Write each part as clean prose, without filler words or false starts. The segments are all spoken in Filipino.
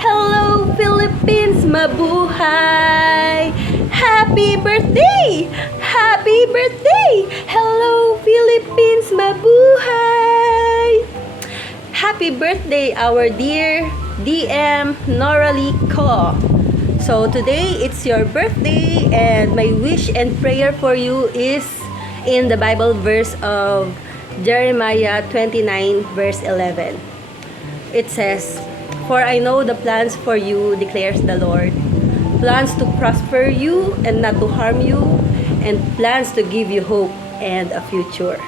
Hello Philippines, mabuhay! Happy birthday! Happy birthday! Hello Philippines, mabuhay! Happy birthday, our dear DM Noralie Co. So today it's your birthday, and my wish and prayer for you is in the Bible verse of Jeremiah 29 verse 11. It says, "For I know the plans for you, declares the Lord, plans to prosper you and not to harm you, and plans to give you hope and a future."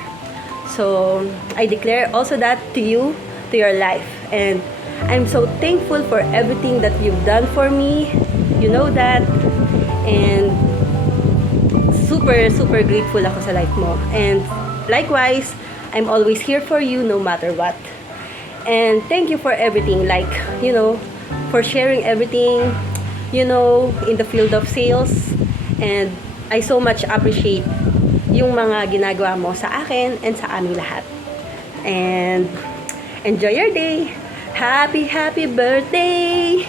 So I declare also that to you, to your life, and I'm so thankful for everything that you've done for me. You know that, and super grateful ako sa life mo. And likewise, I'm always here for you no matter what. And thank you for everything, like, for sharing everything, in the field of sales. And I so much appreciate yung mga ginagawa mo sa akin and sa aming lahat. And enjoy your day. Happy birthday.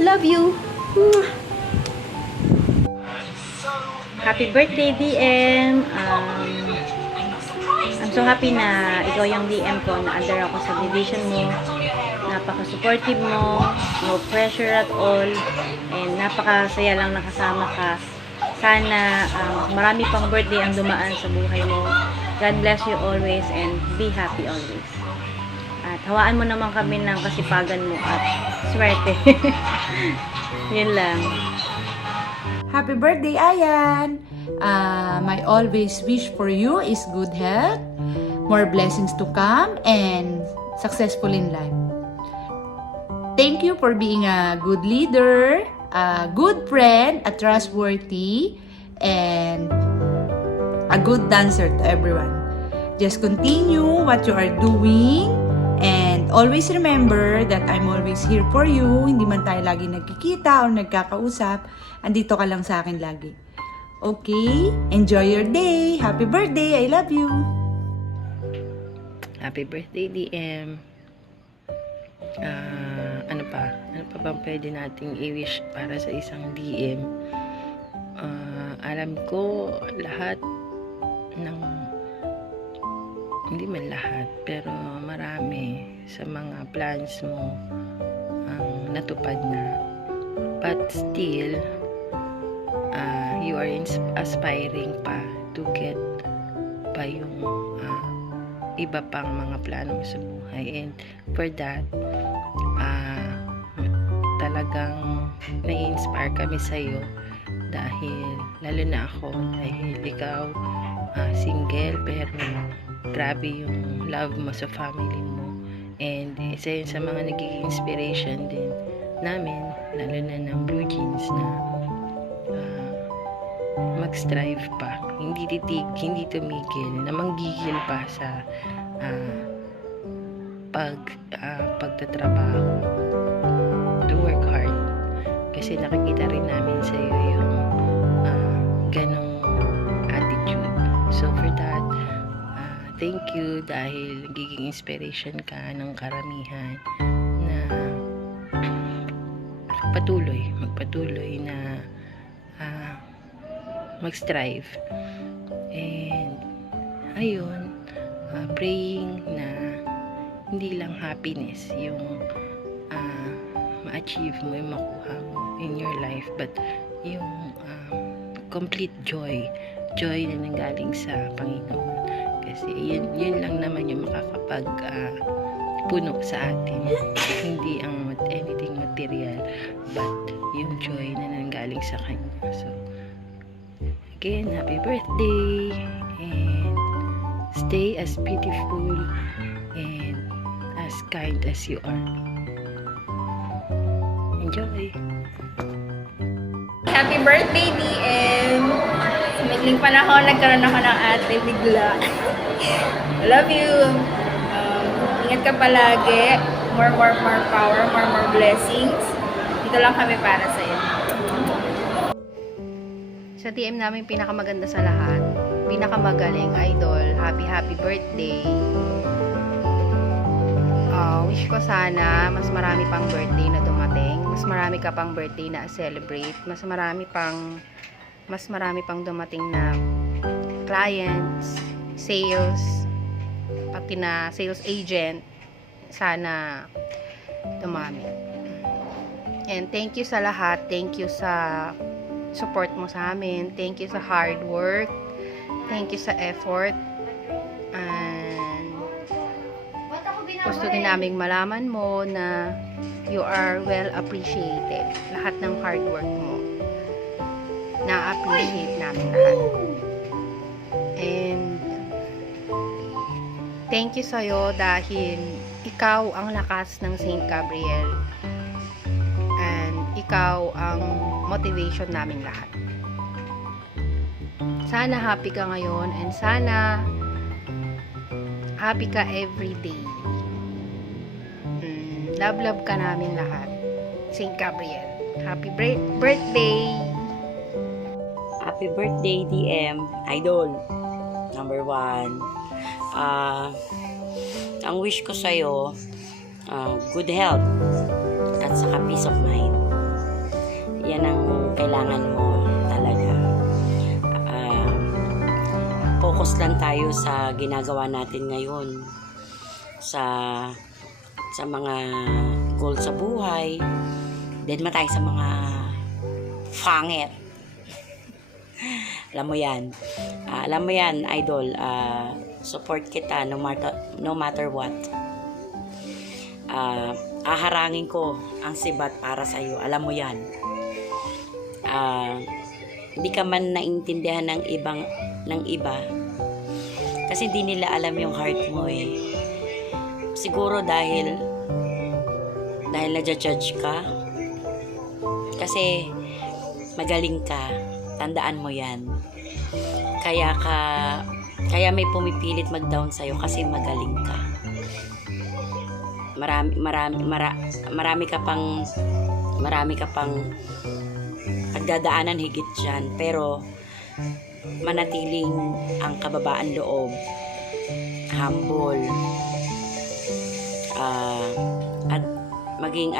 Love you. Happy birthday, DM! I'm so happy na ikaw yung DM ko, na under ako sa division mo. Napaka-supportive mo, no pressure at all, and napakasaya lang nakasama ka. Sana marami pang birthday ang dumaan sa buhay mo. God bless you always and be happy always. At hawaan mo naman kami ng kasipagan mo at swerte. Yun lang. Happy birthday, Ayan! My always wish for you is good health, more blessings to come, and successful in life. Thank you for being a good leader, a good friend, a trustworthy, and a good dancer to everyone. Just continue what you are doing, and always remember that I'm always here for you. Hindi man tayo lagi nagkikita o nagkakausap, andito ka lang sa akin lagi. Okay? Enjoy your day. Happy birthday. I love you. Happy birthday, DM. Ano pa? Ano pa bang pwede nating i-wish para sa isang DM? Alam ko lahat ng, hindi man lahat, pero marami sa mga plans mo ang natupad na. But still, you are aspiring pa to get pa yung iba pang mga plano mo sa buhay. And for that, talagang nai-inspire kami sa'yo dahil, lalo na ako, dahil ikaw single, pero grabe yung love mo sa family mo. And isa yun sa mga nagiging inspiration din namin, lalo na ng Blue Jeans, na mag-strive pa, hindi hindi tumigil, na manggigil pa sa pagtatrabaho, to work hard, kasi nakikita rin namin sa iyo yung ganong attitude. So for that, thank you, dahil nagiging inspiration ka ng karamihan na magpatuloy na mag-strive. And ayun, praying na hindi lang happiness yung ma-achieve mo, yung makuha mo in your life, but yung complete joy na nanggaling sa Panginoon. Kasi yun lang naman yung makakapag puno sa atin, hindi ang anything material, but yung joy na nanggaling sa Kanya. So again, happy birthday, and stay as beautiful and as kind as you are. Enjoy! Happy birthday, DM! Sa madaling panahon, nagkaroon ako ng ate bigla. Love you! Ingat ka palagi. More power, more blessings. Dito lang kami para sa'yo. Sa DM namin pinakamaganda sa lahat, pinakamagaling idol, happy birthday. Wish ko sana mas marami pang birthday na dumating. Mas marami ka pang birthday na celebrate. Mas marami pang dumating na clients, sales, pati na sales agent. Sana dumami. And thank you sa lahat. Thank you sa support mo sa amin. Thank you sa hard work. Thank you sa effort. And gusto din naming malaman mo na you are well appreciated. Lahat ng hard work mo, na-appreciate namin lahat. And thank you sa'yo dahil ikaw ang lakas ng Saint Gabriel. And ikaw ang motivation namin lahat. Sana happy ka ngayon and sana happy ka every day. Love ka namin lahat. Saint Gabriel. Happy birthday! Happy birthday, DM. Idol. Number 1. Ang wish ko sa'yo, good health at saka peace of mind. Yan ang kailangan mo talaga. Focus lang tayo sa ginagawa natin ngayon. Sa mga goal sa buhay. Then tayo sa mga fangit. Alam mo yan, idol. Support kita no matter what. Aharangin ko ang sibat para sa iyo. Alam mo yan. Hindi ka man naintindihan ng iba. Kasi hindi nila alam yung heart mo eh. Siguro dahil na-judge ka. Kasi magaling ka. Tandaan mo yan. Kaya may pumipilit mag-down sa'yo kasi magaling ka. Marami ka pang pagdadaanan higit dyan. Pero manatiling ang kababaan loob, humble, at maging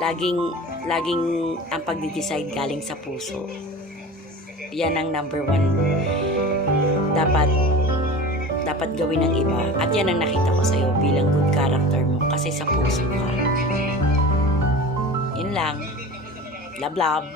laging ang pagde-decide galing sa puso. Yan ang number 1 dapat gawin ng iba, at yan ang nakita ko sa'yo bilang good character mo kasi sa puso ka. Yun lang. Love.